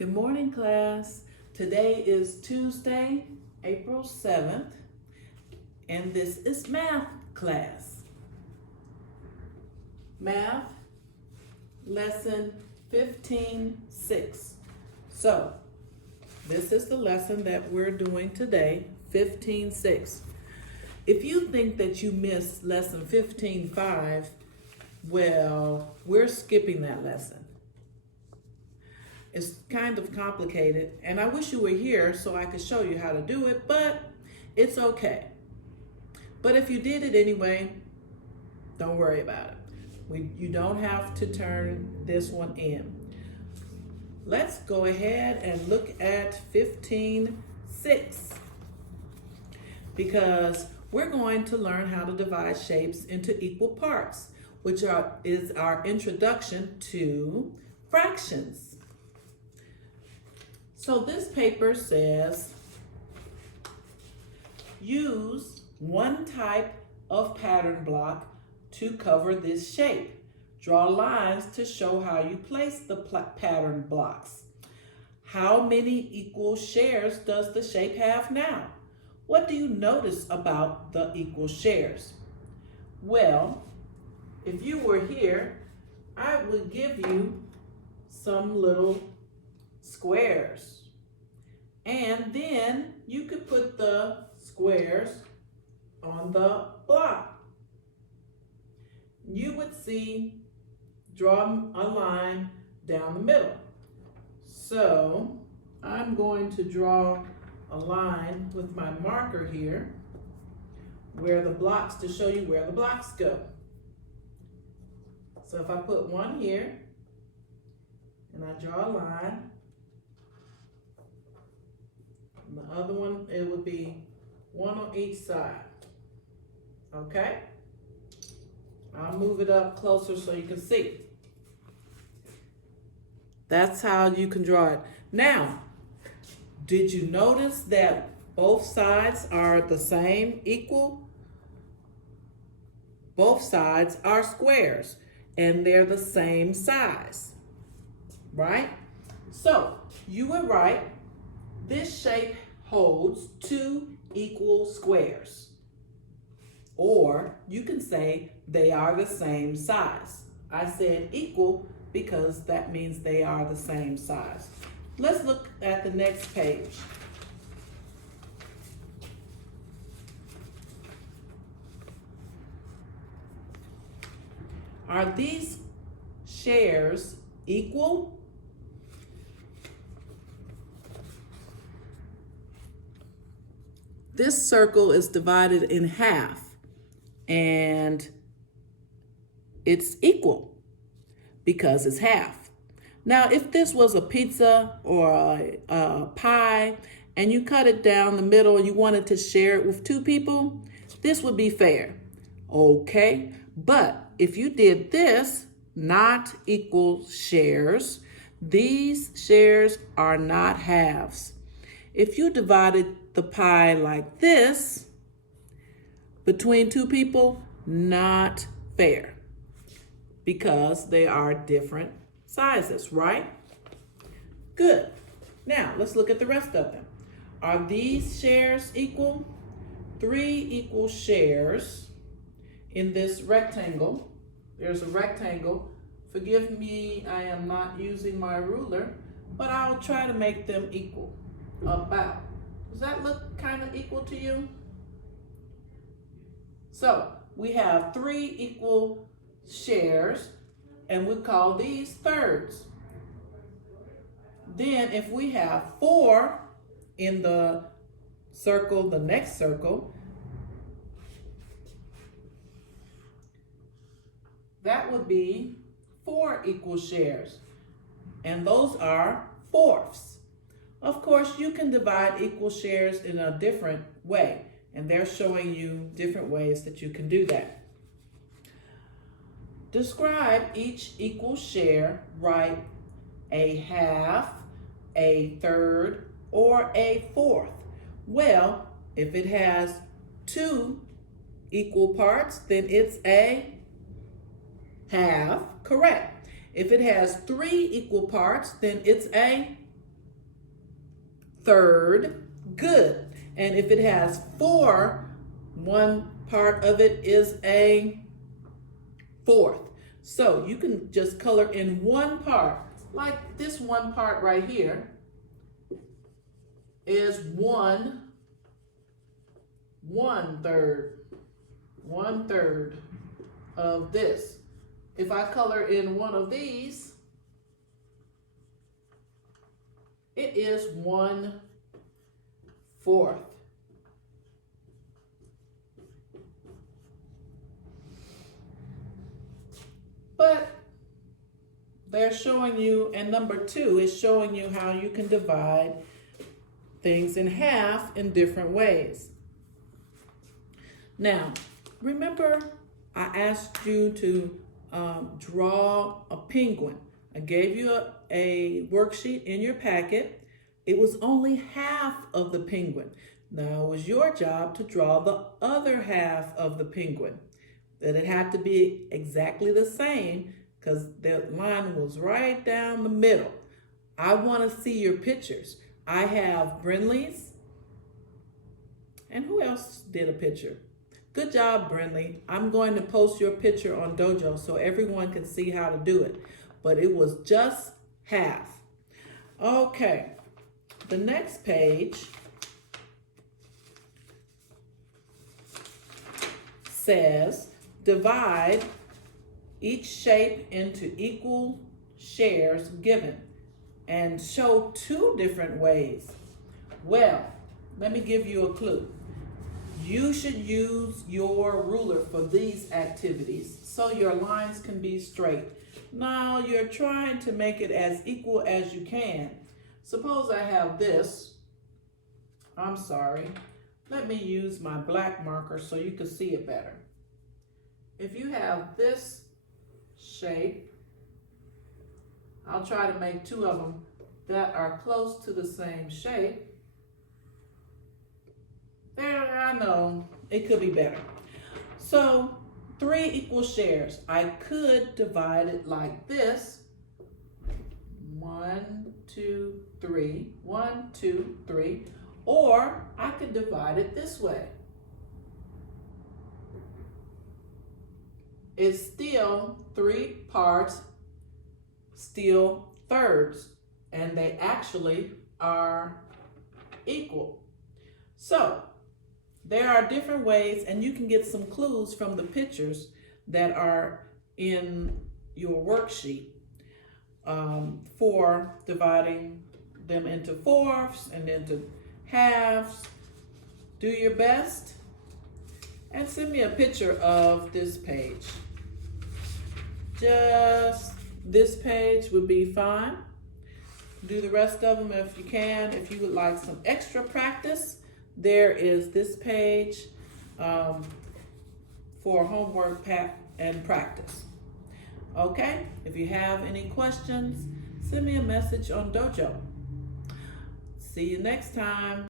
Good morning, class. Today is Tuesday, April 7th, and this is math class. Math, lesson 15-6. So, this is the lesson that we're doing today, 15-6. If you think that you missed lesson 15-5, well, we're skipping that lesson. It's kind of complicated, and I wish you were here so I could show you how to do it, but it's okay. But if you did it anyway, don't worry about it. You don't have to turn this one in. Let's go ahead and look at 15-6, because we're going to learn how to divide shapes into equal parts, which is our introduction to fractions. So this paper says, use one type of pattern block to cover this shape. Draw lines to show how you place the pattern blocks. How many equal shares does the shape have now? What do you notice about the equal shares? Well, if you were here, I would give you some little squares, and then you could put the squares on the block. You would see, draw a line down the middle. So I'm going to draw a line with my marker here where the blocks, to show you where the blocks go. So if I put one here and I draw a line, and the other one, it would be one on each side. Okay? I'll move it up closer so you can see. That's how you can draw it. Now, did you notice that both sides are the same, equal? Both sides are squares, and they're the same size, right? So, you were right. This shape holds two equal squares. Or you can say they are the same size. I said equal because that means they are the same size. Let's look at the next page. Are these shares equal? This circle is divided in half, and it's equal because it's half. Now, if this was a pizza or a pie, and you cut it down the middle and you wanted to share it with two people, this would be fair, okay? But if you did this, not equal shares, these shares are not halves. If you divided the pie like this between two people, not fair, because they are different sizes, right? Good. Now, let's look at the rest of them. Are these shares equal? 3 equal shares in this rectangle. There's a rectangle. Forgive me, I am not using my ruler, but I'll try to make them equal. About. Does that look kind of equal to you? So we have 3 equal shares, and we call these thirds. Then if we have 4 in the circle, the next circle, that would be 4 equal shares, and those are fourths. Of course, you can divide equal shares in a different way, and they're showing you different ways that you can do that. Describe each equal share. Write a half, a third, or a fourth. Well, if it has 2 equal parts, then it's a half, correct. If it has 3 equal parts, then it's a third, good. And if it has 4, one part of it is a fourth. So you can just color in one part, like this one part right here is one third of this. If I color in one of these, it is 1/4. But they're showing you, and number 2 is showing you how you can divide things in half in different ways. Now, remember I asked you to draw a penguin. I gave you a worksheet in your packet. It was only half of the penguin. Now it was your job to draw the other half of the penguin. That it had to be exactly the same because the line was right down the middle. I want to see your pictures. I have Brinley's. And who else did a picture? Good job, Brinley. I'm going to post your picture on Dojo so everyone can see how to do it. But it was just half. Okay, the next page says, divide each shape into equal shares given and show 2 different ways. Well, let me give you a clue. You should use your ruler for these activities so your lines can be straight. Now you're trying to make it as equal as you can. Suppose I have this. I'm sorry. Let me use my black marker so you can see it better. If you have this shape, I'll try to make 2 of them that are close to the same shape. There, I know, it could be better. So 3 equal shares. I could divide it like this. 1, 2, 3, 1, 2, 3. Or I could divide it this way. It's still 3 parts, still thirds, and they actually are equal. So there are different ways, and you can get some clues from the pictures that are in your worksheet for dividing them into fourths and into halves. Do your best and send me a picture of this page. Just this page would be fine. Do the rest of them if you can. If you would like some extra practice, there is this page for homework and practice. Okay, if you have any questions, send me a message on Dojo. See you next time.